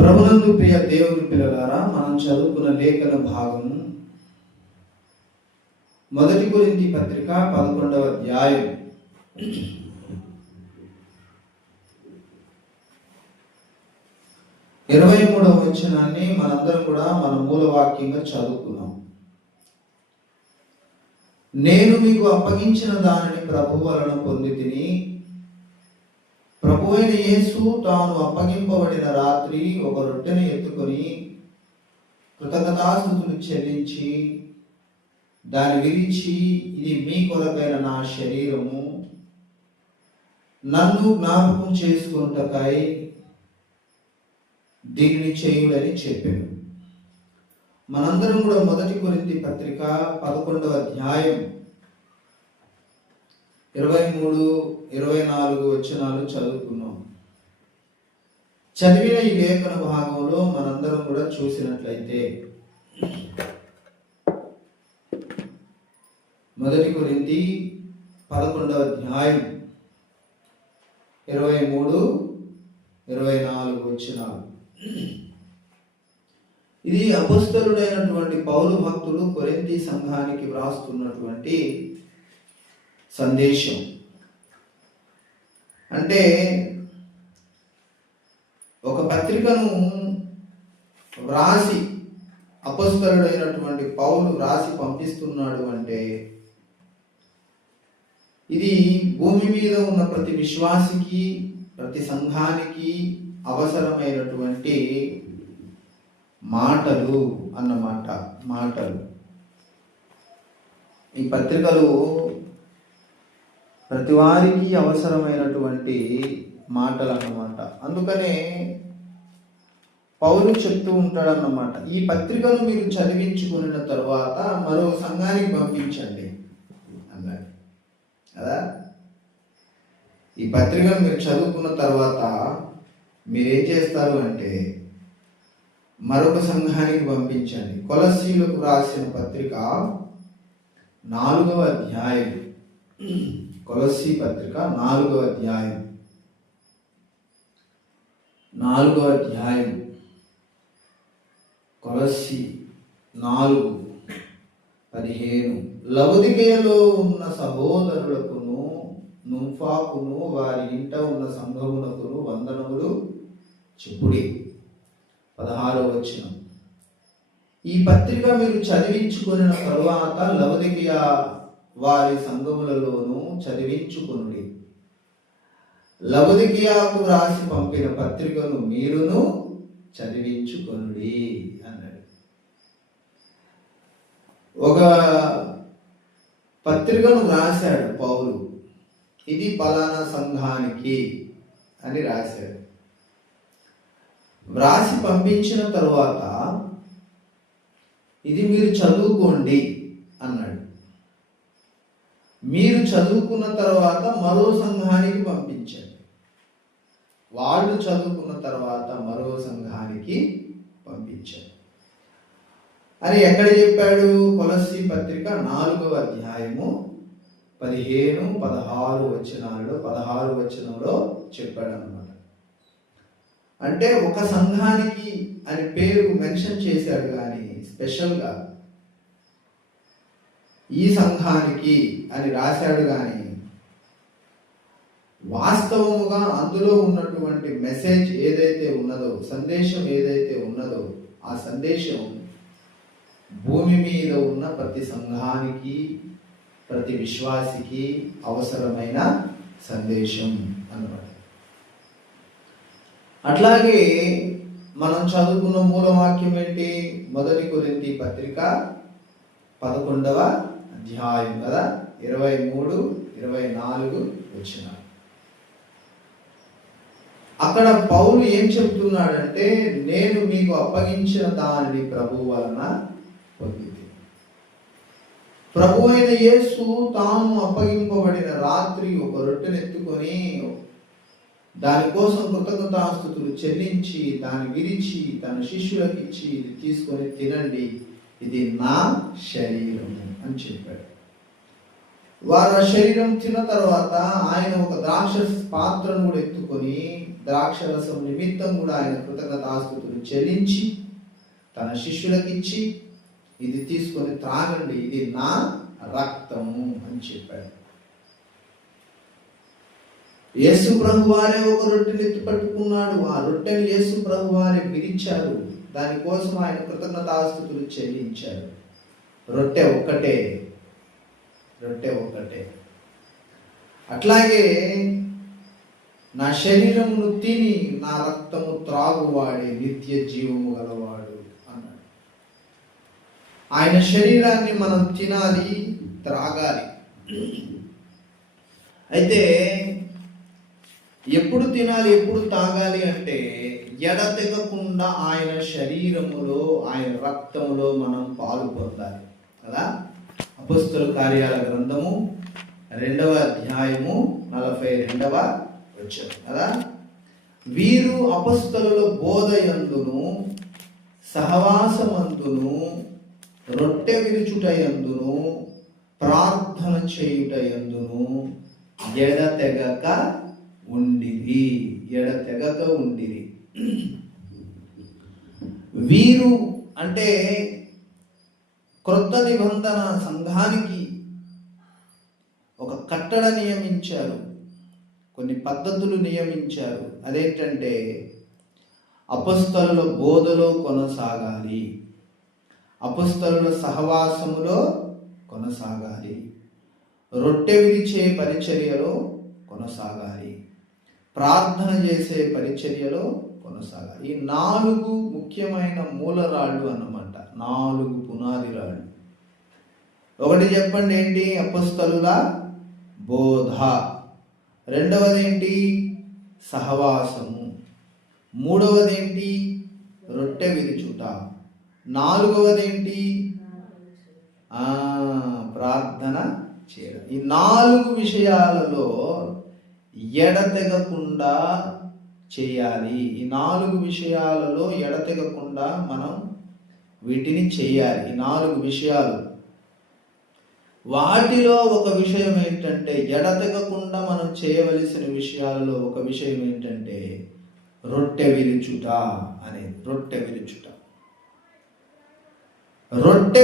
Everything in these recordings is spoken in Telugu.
ప్రభునందు ప్రియ దేవుని పిల్లలారా, మనం చదువుకున్న లేఖన భాగం 1 కొరింథీ పత్రిక 11వ అధ్యాయం 23వ వచనాన్ని మనందరం కూడా మన మూలవాక్యంగా చదువుకున్నాం. నేను మీకు అప్పగించిన దానిని ప్రభువు వలన పొందితిని. ప్రభువైన యేసు తాను అప్పగింపబడిన రాత్రి ఒక రొట్టెను ఎత్తుకొని కృతజ్ఞతాస్తుతులు చెల్లించి దాన్ని విరిచి, ఇది మీ కొరకైన నా శరీరము, నన్ను జ్ఞాపకం చేసుకొనుటకై దీనిని చేయుడని చెప్పాను. మనందరం కూడా 1 కొరింథీ పత్రిక 11వ అధ్యాయం 23, 24 వచనాలు చదువుకున్నాం. చదివిన ఈ లేఖన భాగంలో మనందరం కూడా చూసినట్లయితే 1 కొరింథీ 11వ అధ్యాయం 23, 24 వచనాలు. ఇది అపొస్తలుడైనటువంటి పౌలు భక్తుడు కొరింథీ సంఘానికి వ్రాస్తున్నటువంటి సందేశం. అంటే ఒక పత్రికను వ్రాసి అపొస్తలుడైనటువంటి పౌలు వ్రాసి పంపిస్తున్నాడు అంటే ఇది భూమి మీద ఉన్న ప్రతి విశ్వాసికి, ప్రతి సంఘానికి అవసరమైనటువంటి మాటలు అన్నమాట. మాటలు ఈ పత్రికలు ప్రతి వారికి అవసరమైనటువంటి మాటలు అన్నమాట. అందుకనే పౌలు చెప్తూ ఉంటాడన్నమాట, ఈ పత్రికను మీరు చదివించుకున్న తర్వాత మరో సంఘానికి పంపించండి అన్నాడు కదా. ఈ పత్రికను మీరు చదువుకున్న తర్వాత మీరేం చేస్తారు అంటే మరొక సంఘానికి పంపించండి. కొలస్సీలకు రాసిన పత్రిక 4వ అధ్యాయం, కొలస్సీ పత్రిక 4వ అధ్యాయం 4వ అధ్యాయం కొలస్సీ 4:15 లవొదికయలో ఉన్న సహోదరులకును నుంఫాకును వారి ఇంట ఉన్న సంఘమునకును వందనములు చెప్పుడి. 16వ వచనం, ఈ పత్రిక మీరు చదివించుకున్న తరువాత లవొదికయ వారి సంఘములలోనూ చదివించుకొనుడి. లవొదికయకు రాసి పంపిన పత్రికను మీరును చదివించుకొనుడి అన్నాడు. ఒక పత్రికను రాశాడు పౌలు, ఇది పలానా సంఘానికి అని రాశాడు. వ్రాసి పంపించిన తరువాత ఇది మీరు చదువుకోండి అన్నాడు. మీరు చదువుకున్న తర్వాత మరో సంఘానికి పంపించండి. వాళ్ళు చదువుకున్న తర్వాత మరో సంఘానికి పంపించండి అని ఎక్కడ చెప్పాడు? కొలస్సీ పత్రిక 4వ అధ్యాయము 15, 16 వచనాలలో 16 వచనంలో చెప్పాడు అన్నమాట. అంటే ఒక సంఘానికి అని పేరు మెన్షన్ చేశాడు, కానీ స్పెషల్గా ఈ సంఘానికి అని రాశాడు. కానీ వాస్తవముగా అందులో ఉన్నటువంటి మెసేజ్ ఏదైతే ఉన్నదో, సందేశం ఏదైతే ఉన్నదో, ఆ సందేశం భూమి మీద ఉన్న ప్రతి సంఘానికి, ప్రతి విశ్వాసికి అవసరమైన సందేశం అన్నమాట. అట్లాగే మనం చదువుకున్న మూలవాక్యం ఏంటి? 1 కొరింథీ పత్రిక 11వ అధ్యాయం కదా, 23, 24 వచనాలు. అక్కడ పౌలు ఏం చెప్తున్నాడంటే, నేను మీకు అప్పగించిన దానిని ప్రభువు వలన పొందింది. ప్రభువైన యేసు తాను అప్పగింపబడిన రాత్రి ఒక రొట్టెను ఎత్తుకొని దానికోసం కృతజ్ఞతాస్తుతులు చెల్లించి దాన్ని విరిచి తన శిష్యులకు ఇచ్చి, ఇది తీసుకొని తినండి, ఇది నా శరీరం అని చెప్పాడు. వారు ఆ శరీరం తిన్న తర్వాత ఆయన ఒక ద్రాక్ష పాత్రను కూడా ఎత్తుకొని ద్రాక్షరసం నిమిత్తం కూడా ఆయన కృతజ్ఞతాస్తుతులు చెల్లించి తన శిష్యులకు ఇచ్చి, ఇది తీసుకొని త్రాగండి, ఇది నా రక్తము అని చెప్పాడు. యేసు ప్రభు వారే ఒక రొట్టెని ఎత్తి పట్టుకున్నాడు. ఆ రొట్టెని యేసు ప్రభు వారే విరిచారు. దానికోసం ఆయన కృతజ్ఞతాస్తుతులు చెల్లించారు. రొట్టె ఒక్కటే. అట్లాగే నా శరీరమును తిని నా రక్తము త్రాగువాడే నిత్య జీవము గలవాడు అన్నాడు. ఆయన శరీరాన్ని మనం తినాలి, త్రాగాలి. అయితే ఎప్పుడు తినాలి, ఎప్పుడు తాగాలి అంటే ఎడతెగకుండా ఆయన శరీరములో, ఆయన రక్తములో మనం పాలు పొందాలి కదా. అపొస్తలుల కార్యాల గ్రంథము 2వ అధ్యాయము 42వ వచనం కదా. వీరు అపొస్తలుల బోధయందును, సహవాసమందును, రొట్టె విరుచుటయందును, ప్రార్థన చేయుటయందును ఎడతెగక ఉండిరి. వీరు అంటే క్రొత్త నిబంధన సంఘానికి ఒక కట్టడ నియమించారు, కొన్ని పద్ధతులు నియమించారు. అదేంటంటే అపొస్తలుల బోధలో కొనసాగాలి, అపొస్తలుల సహవాసములో కొనసాగాలి, రొట్టె విరిచే పరిచర్యలో కొనసాగాలి, ప్రార్థన చేసే పరిచర్యలో కొనసాగాలి. ఈ 4 ముఖ్యమైన మూలరాళ్ళు అన్నమాట, 4 పునాది రాళ్ళు. ఒకటి చెప్పండి, ఏంటి? అపొస్తలుల బోధ. రెండవది ఏంటి? సహవాసము. మూడవది ఏంటి? రొట్టె విరుచుట. నాలుగవది ఏంటి? ప్రార్థన చేయడం. ఈ 4 విషయాలలో ఎడతెగకుండా చేయాలి. ఈ 4 విషయాలలో ఎడతెగకుండా మనం వీటిని చేయాలి. ఈ 4 విషయాలు. వాటిలో ఒక విషయం ఏంటంటే, ఎడతెగకుండా మనం చేయవలసిన విషయాలలో ఒక విషయం ఏంటంటే రొట్టె విరుచుట అనేది. రొట్టె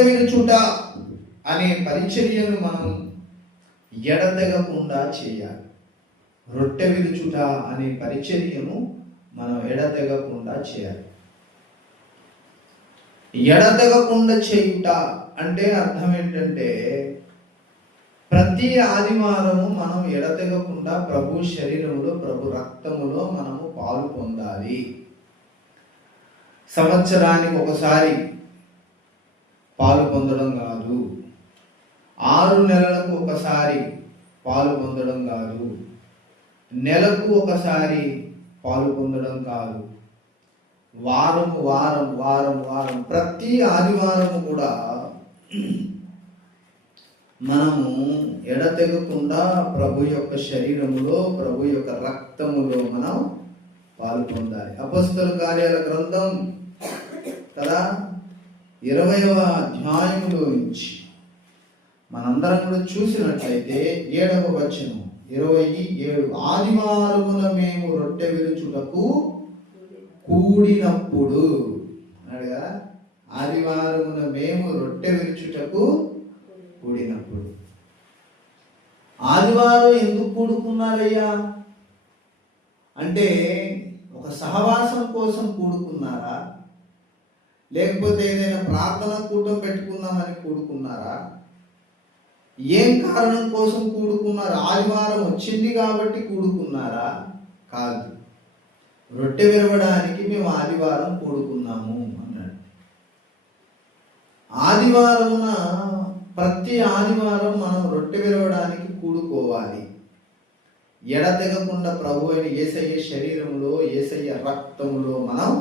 విరుచుట అనే పరిచర్యను మనం ఎడతెగకుండా చేయాలి. రొట్టె విరుచుట అనే పరిచర్యను మనం ఎడతెగకుండా చేయాలి. ఎడతెగకుండా చేయుట అంటే అర్థం ఏంటంటే, ప్రతి ఆదివారము మనం ఎడతెగకుండా ప్రభు శరీరములో, ప్రభు రక్తములో మనము పాలు పొందాలి. సంవత్సరానికి ఒకసారి పాలు పొందడం కాదు, 6 నెలలకు ఒకసారి పాలు పొందడం కాదు, నెలకు ఒకసారి పాలు పొందడం కాదు, వారం ప్రతి ఆదివారము కూడా మనము ఎడతెగకుండా ప్రభు యొక్క శరీరములో, ప్రభు యొక్క రక్తములో మనం పాలు పొందాలి. అపొస్తలుల కార్యాల గ్రంథం కదా 20వ అధ్యాయములో నుంచి మనందరం కూడా చూసినట్లయితే 7వ వచనం 27, ఆదివారమున మేము రొట్టె విరుచుటకు కూడినప్పుడు అన్నాడు కదా. ఆదివారమున మేము రొట్టె విరుచుటకు కూడినప్పుడు. ఆదివారం ఎందుకు కూడుకున్నారయ్యా అంటే, ఒక సహవాసం కోసం కూడుకున్నారా, లేకపోతే ఏదైనా ప్రార్థన కూటం పెట్టుకుందామని కూడుకున్నారా? ఏం కారణం కోసం కూడుకున్నారు? ఆదివారం వచ్చింది కాబట్టి కూడుకున్నారా? కాదు, రొట్టె విరవడానికి మేము ఆదివారం కూడుకున్నాము అన్నాడు. ఆదివారమున ప్రతి ఆదివారం మనం రొట్టె విరవడానికి కూడుకోవాలి. ఎడతెగకుండా ప్రభు అయిన యేసయ్య శరీరంలో, యేసయ్య రక్తములో మనం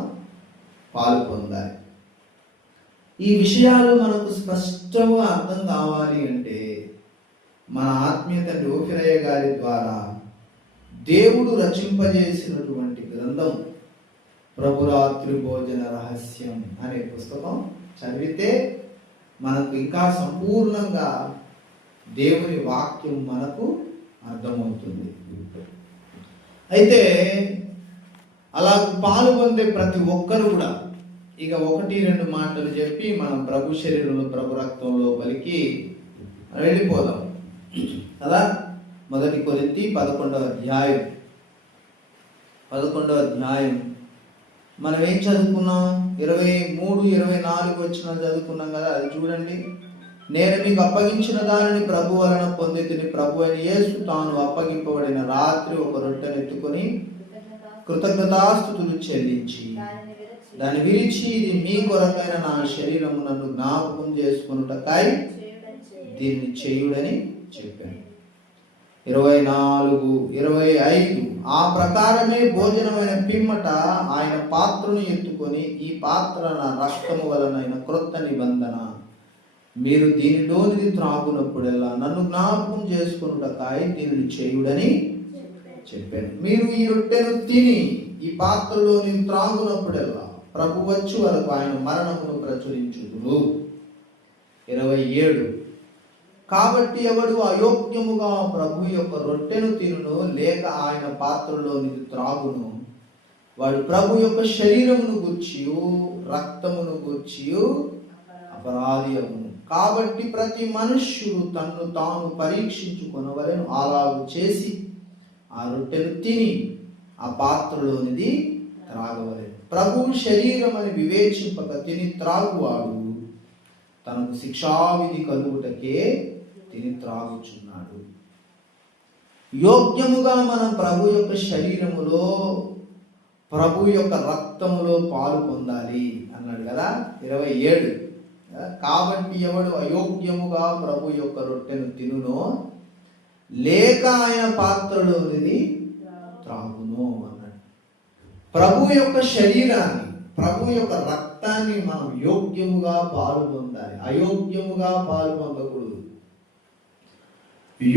పాలు పొందాలి. ఈ విషయాలు మనకు స్పష్టంగా అర్థం కావాలి అంటే, మన ఆత్మీయ తండ్రి ఓఫిరయ్య గారి ద్వారా దేవుడు రచింపజేసినటువంటి గ్రంథం ప్రభురాత్రి భోజన రహస్యం అనే పుస్తకం చదివితే మనకు ఇంకా సంపూర్ణంగా దేవుని వాక్యం మనకు అర్థమవుతుంది. అయితే అలా పాలు పొందే ప్రతి ఒక్కరు కూడా ఇక 1-2 మాటలు చెప్పి మనం ప్రభు శరీరంలో ప్రభు రక్తంలో పలికి వెళ్ళిపోదాం కదా. 1 కొరింథీ 11వ అధ్యాయం మనం ఏం చదువుకున్నాం? 23-24 వచనాలు చదువుకున్నాం కదా. అది చూడండి. నేను మీకు అప్పగించిన దానిని ప్రభు వలన పొందితిని. ప్రభు అయిన యేసు తాను అప్పగింపబడిన రాత్రి ఒక రొట్టెను ఎత్తుకొని కృతజ్ఞతాస్తుతులు చెల్లించి దాన్ని విరిచి, ఇది మీ కొరకైన నా శరీరము, నన్ను జ్ఞాపకం చేసుకొనుటకై దీన్ని చేయుడని చెప్పాను. 24-25 ఆ ప్రకారమే భోజనమైన పిమ్మట ఆయన పాత్రను ఎత్తుకొని, ఈ పాత్ర నా రక్తము వలనైన క్రొత్త నిబంధన, మీరు దీనిలోనిది త్రాగునప్పుడల్లా నన్ను జ్ఞాపకం చేసుకొనుటకై దీనిని చేయుడని చెప్పాను. మీరు ఈ రొట్టెను తిని ఈ పాత్రలోని త్రాగునప్పుడల్లా ప్రభు వచ్చు వరకు ఆయన మరణమును ప్రచురించుదురు. 27 కాబట్టి ఎవడు అయోగ్యముగా ప్రభు యొక్క రొట్టెను తినును లేక ఆయన పాత్రలోని త్రాగును, వాడు ప్రభు యొక్క శరీరమును గూర్చియు రక్తమును గూర్చియు అపరాధి అగును. కాబట్టి ప్రతి మనుష్యుడు తన్ను తాను పరీక్షించుకొనవలెను. అలాగు చేసి ఆ రొట్టెను తిని ఆ పాత్రలోనిది త్రాగవలెను. ప్రభు శరీరం అని వివేచింపక తిని త్రాగువాడు తనకు శిక్షావిధి కలుగుటకే తిని త్రాగుచున్నాడు. యోగ్యముగా మనం ప్రభు యొక్క శరీరములో ప్రభు యొక్క రక్తములో పాలు పొందాలి అన్నాడు కదా. 27 కాబట్టి ఎవడు అయోగ్యముగా ప్రభు యొక్క రొట్టెను తినునో లేక ఆయన పాత్రలోనిది త్రాగును అన్నాడు. ప్రభు యొక్క శరీరాన్ని, ప్రభు యొక్క రక్తాన్ని మనం యోగ్యముగా పాలు పొందాలి. అయోగ్యముగా పాలు పొందకూడదు.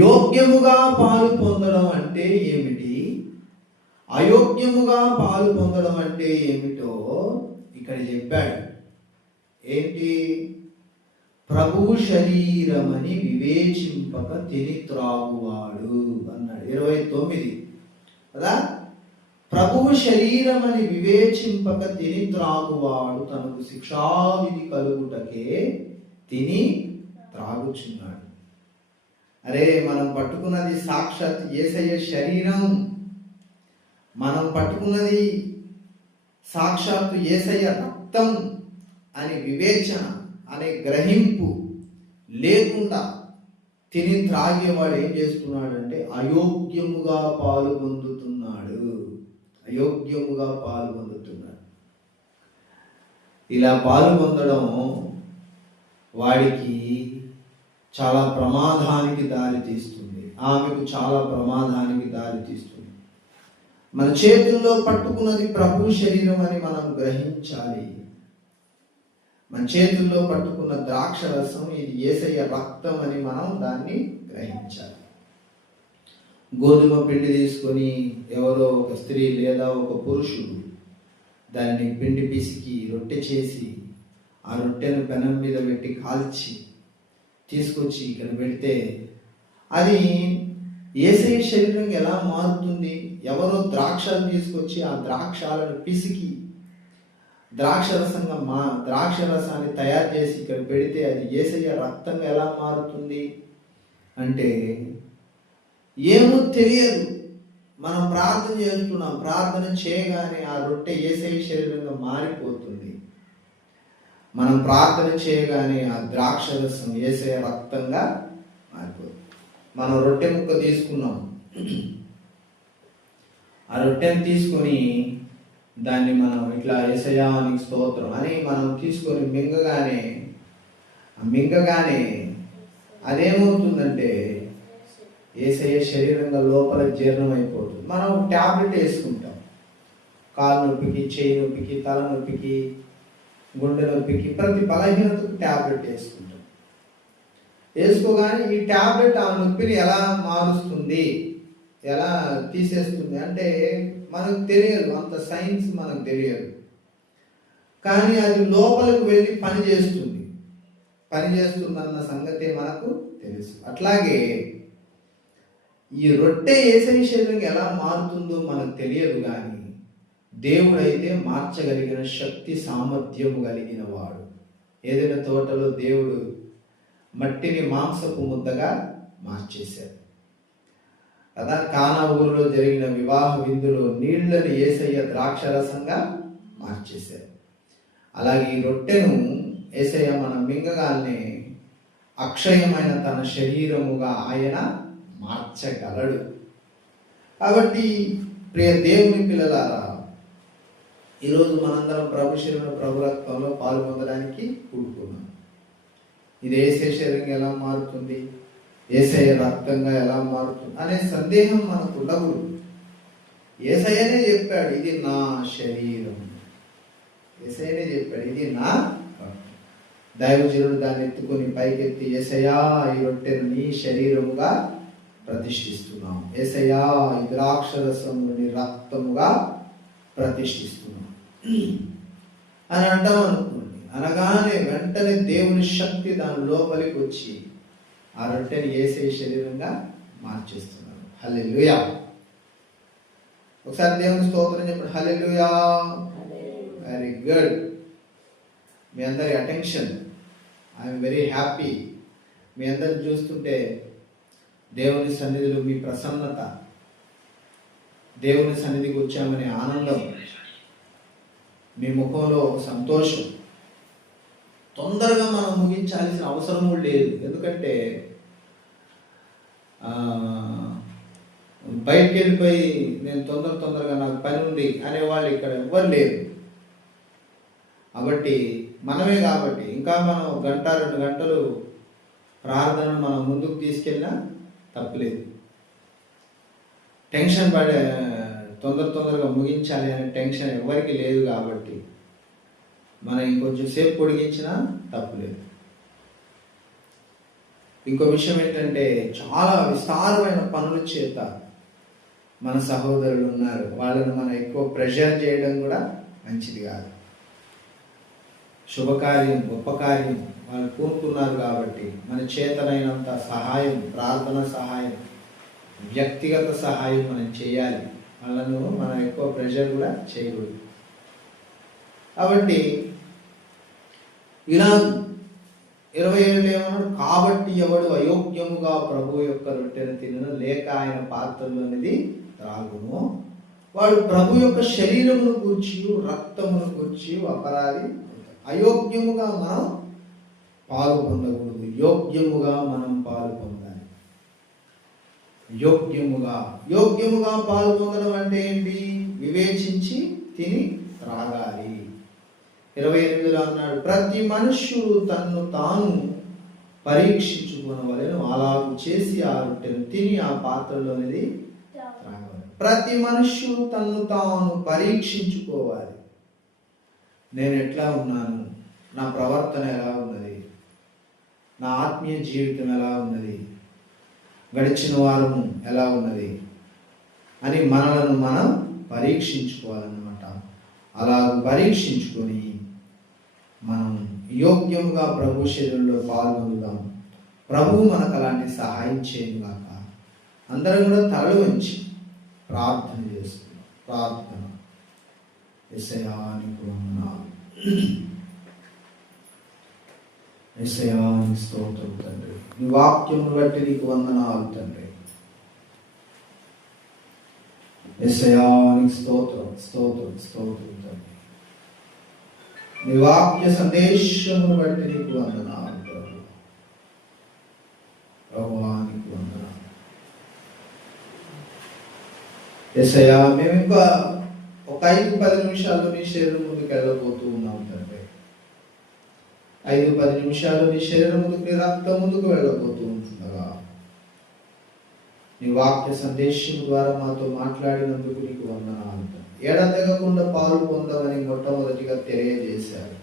యోగ్యముగా పాలు పొందడం అంటే ఏమిటి, అయోగ్యముగా పాలు పొందడం అంటే ఏమిటో ఇక్కడ చెప్పాడు. ఏంటి? ప్రభువు శరీరమని వివేచింపక తిని త్రాగువాడు అన్నాడు. 29 కదా. ప్రభువు శరీరమని వివేచింపక తిని త్రాగువాడు తనకు శిక్షావిధి కలుగుటకే తిని త్రాగుచున్నాడు. అరే, మనం పట్టుకున్నది సాక్షాత్ యేసయ్య శరీరం, మనం పట్టుకున్నది సాక్షాత్తు యేసయ్య రక్తం అని వివేచన అనే గ్రహింపు లేకుండా తిని త్రాగేవాడు ఏం చేస్తున్నాడు అంటే అయోగ్యముగా పాలు పొందుతున్నాడు. అయోగ్యముగా పాలు పొందుతున్నాడు. ఇలా పాలు పొందడం వాడికి చాలా ప్రమాదానికి దారి తీస్తుంది, ఆమెకు చాలా ప్రమాదానికి దారి తీస్తుంది. మన చేతుల్లో పట్టుకున్నది ప్రభు శరీరం అని మనం గ్రహించాలి. మన చేతుల్లో పట్టుకున్న ద్రాక్ష రసం ఇది యేసయ్య రక్తం అని మనం దాన్ని గ్రహించాలి. గోధుమ పిండి తీసుకొని ఎవరో ఒక స్త్రీ లేదా ఒక పురుషుడు దాన్ని పిండి పిసికి రొట్టె చేసి ఆ రొట్టెను పెనం మీద పెట్టి కాల్చి తీసుకొచ్చి ఇక్కడ పెడితే అది యేసయ్య శరీరం ఎలా మారుతుంది? ఎవరో ద్రాక్షలు తీసుకొచ్చి ఆ ద్రాక్షాలను పిసికి ద్రాక్షరసాన్ని తయారు చేసి ఇక్కడ పెడితే అది యేసయ్య రక్తంగా ఎలా మారుతుంది అంటే ఏమో తెలియదు. మనం ప్రార్థన చేస్తున్నాం, ప్రార్థన చేయగానే ఆ రొట్టె యేసయ్య శరీరంగా మారిపోతుంది. మనం ప్రార్థన చేయగానే ఆ ద్రాక్షరసం యేసయ్య రక్తంగా మారిపోతుంది. మనం రొట్టె ముక్క తీసుకున్నాం, ఆ రొట్టెను తీసుకొని దాన్ని మనం ఇట్లా యేసయ్యానికి స్తోత్రం అని మనం తీసుకొని మింగగానే అదేమవుతుందంటే యేసయ్య శరీరంగా లోపల జీర్ణం అయిపోతుంది. మనం ట్యాబ్లెట్ వేసుకుంటాం, కాలు నొప్పికి, చేయి నొప్పికి, తల నొప్పికి, గుండె నొప్పికి, ప్రతి బలహీనతకు ట్యాబ్లెట్ వేసుకుంటాం. వేసుకోగానే ఈ ట్యాబ్లెట్ ఆ నొప్పిని ఎలా మారుస్తుంది, ఎలా తీసేస్తుంది అంటే మనకు తెలియదు. అంత సైన్స్ మనకు తెలియదు, కానీ అది లోపలికి వెళ్ళి పనిచేస్తుందన్న సంగతి మనకు తెలుసు. అట్లాగే ఈ రొట్టె యేసయ్య శరీరం ఎలా మారుతుందో మనకు తెలియదు, కానీ దేవుడైతే మార్చగలిగిన శక్తి సామర్థ్యము కలిగిన వాడు. ఏదైనా తోటలో దేవుడు మట్టిని మాంసపు ముద్దగా మార్చేశాడు కదా. కానా ఊరిలో జరిగిన వివాహ విందులో నీళ్లని యేసయ్య ద్రాక్షరసంగా మార్చేశారు. అలాగే ఈ రొట్టెను యేసయ్య మనం మింగగానే అక్షయమైన తన శరీరముగా ఆయన మార్చగలడు. కాబట్టి ప్రియ దేవుని పిల్లలారా, ఈరోజు మనందరం ప్రభు శరీరం ప్రభు రక్తంలో పాల్పొందడానికి కూడుకున్నాం. ఇది యేసయ్య శరీరంగా ఎలా మారుతుంది, యేసయ్య రక్తంగా ఎలా మారుతుంది అనే సందేహం మనకు ఉండకూడదు. యేసయ్యనే చెప్పాడు, ఇది నా శరీరం. యేసయ్యనే చెప్పాడు, ఇది నా రక్తం. దైవజనుడు దాన్ని ఎత్తుకొని పైకెత్తి, యేసయ్యా ఈ రొట్టెను నీ శరీరముగా ప్రతిష్ఠిస్తున్నాం, యేసయ్యా ఈ ద్రాక్షరసము నీ రక్తముగా ప్రతిష్ఠిస్తున్నాం అని అంటాం అనుకోండి. అనగానే వెంటనే దేవుని శక్తి దాని లోపలికి వచ్చి ఆ రొట్టెని యేసయ్య శరీరంగా మార్చేస్తున్నారు. హల్లెలూయా. ఒకసారి దేవుని స్తోత్రం చెప్పండి. హల్లెలూయా. Very good. మీ అందరి అటెన్షన్, ఐఎమ్ వెరీ హ్యాపీ. మీ అందరిని చూస్తుంటే దేవుని సన్నిధిలో మీ ప్రసన్నత, దేవుని సన్నిధికి వచ్చామనే ఆనందం, మీ ముఖంలో ఒక సంతోషం. తొందరగా మనం ముగించాల్సిన అవసరం కూడా లేదు. ఎందుకంటే బయటికి వెళ్ళిపోయి నేను తొందరగా నాకు పని ఉంది అనేవాళ్ళు ఇక్కడ ఎవ్వరు లేరు. కాబట్టి మనమే కాబట్టి ఇంకా మనం 1-2 గంటలు ప్రార్థన మనం ముందుకు తీసుకెళ్ళినా తప్పులేదు. టెన్షన్ పడే తొందరగా ముగించాలి అనే టెన్షన్ ఎవరికి లేదు. కాబట్టి మనం ఇంకొంచెం సేపు పొడిగించినా తప్పులేదు. ఇంకో విషయం ఏంటంటే, చాలా విస్తారమైన పనుల చేత మన సహోదరులు ఉన్నారు. వాళ్ళని మనం ఎక్కువ ప్రెషర్ చేయడం కూడా మంచిది కాదు. శుభకార్యం, గొప్ప కార్యం వాళ్ళు కోరుకున్నారు కాబట్టి మన చేతనైనంత సహాయం, ప్రార్థన సహాయం, వ్యక్తిగత సహాయం మనం చేయాలి. వాళ్ళను మనం ఎక్కువ ప్రెషర్ కూడా చేయకూడదు. కాబట్టి ఇలా 27 ఏమన్నాడు, కాబట్టి ఎవడు అయోగ్యముగా ప్రభు యొక్క రొట్టెను తినను లేక ఆయన పాత్రలోనిది త్రాగును వాడు ప్రభు యొక్క శరీరమును గూర్చి రక్తమును గూర్చి అపరాధి. అయోగ్యముగా మనం పాలు పొందకూడదు, యోగ్యముగా మనం పాలు పొందాలి. యోగ్యముగా పాలు పొందడం అంటే ఏంటి? వివేచించి తిని త్రాగాలి. 28లో అన్నాడు, ప్రతి మనుష్యుడు తన్ను తాను పరీక్షించుకునవలెను, అలాగూ చేసి ఆ రొట్టెను తిని ఆ పాత్రలోనిది త్రాగాలి. ప్రతి మనుష్యుడు తన్ను తాను పరీక్షించుకోవాలి. నేను ఎట్లా ఉన్నాను, నా ప్రవర్తన ఎలా ఉన్నది, నా ఆత్మీయ జీవితం ఎలా ఉన్నది, గడిచిన వారము ఎలా ఉన్నది అని మనలను మనం పరీక్షించుకోవాలన్నమాట. అలా పరీక్షించుకొని మనం యోగ్యంగా ప్రభు శరీరంలో పాల్గొందాం. ప్రభువు మనకు అలాంటి సహాయం చేయగాక. అందరం కూడా తలలు వంచి ప్రార్థన చేస్తున్నాం. ప్రార్థన. యేసయ్యా నీకు వందనాలు, యేసయ్యా నీకు స్తోత్రం తండ్రి, నీ వాక్యమును బట్టి నీకు వందనాలు తండ్రి. యేసయ్యా నీకు స్తోత్రం తండ్రి. నీ వాక్య సందేశమును బట్టి నీకు వందనాలు ప్రభువా, నీకు వందనాలు. యేసయ్యా మేము ఇంకా ఒక 5-10 నిమిషాల్లో నీ శరీరం ముందుకు వెళ్ళబోతూ ఉన్నాం తండ్రి. 5-10 నిమిషాలు నీ శరీరం ముందుకు, నీ రక్తం ముందుకు వెళ్ళబోతూ ఉంటుండగా నీ వాక్య సందేశం ద్వారా మాతో మాట్లాడినందుకు నీకు వందనాలు. ఎడతెగకుండా పాలు పొందమని మొట్టమొదటిగా తెలియజేశారు.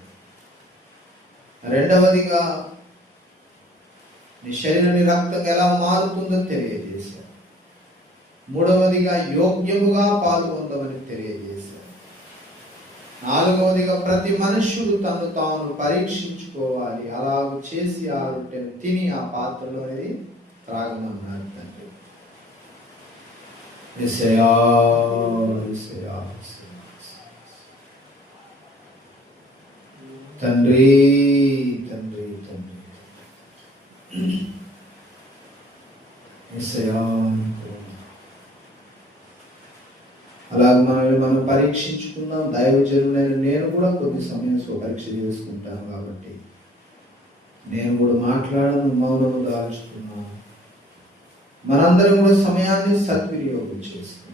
రెండవదిగా నీ శరీరం రక్తం ఎలా మారుతుందో తెలియజేశారు. మూడవదిగా యోగ్యముగా పాలు పొందమని తెలియజేశారు. నాలుగవదిగా ప్రతి మనుష్యుడు తను తాను పరీక్షించుకోవాలి, అలాగూ చేసి ఆ రొట్టెను తిని ఆ పాత్రలోనిది త్రాగమన్నారు తండ్రి. యేసయ్యా తండ్రి తండ్రి తండ్రి యేసయ్యా, అలాగే మనల్ని మనం పరీక్షించుకున్నాం. దైవజనులైన నేను కూడా కొద్ది సమయం పరీక్ష చేసుకుంటాను కాబట్టి నేను కూడా మాట్లాడను, మౌనము దాల్చుకున్నాను. మనందరం కూడా సమయాన్ని సద్వినియోగం చేస్తాం.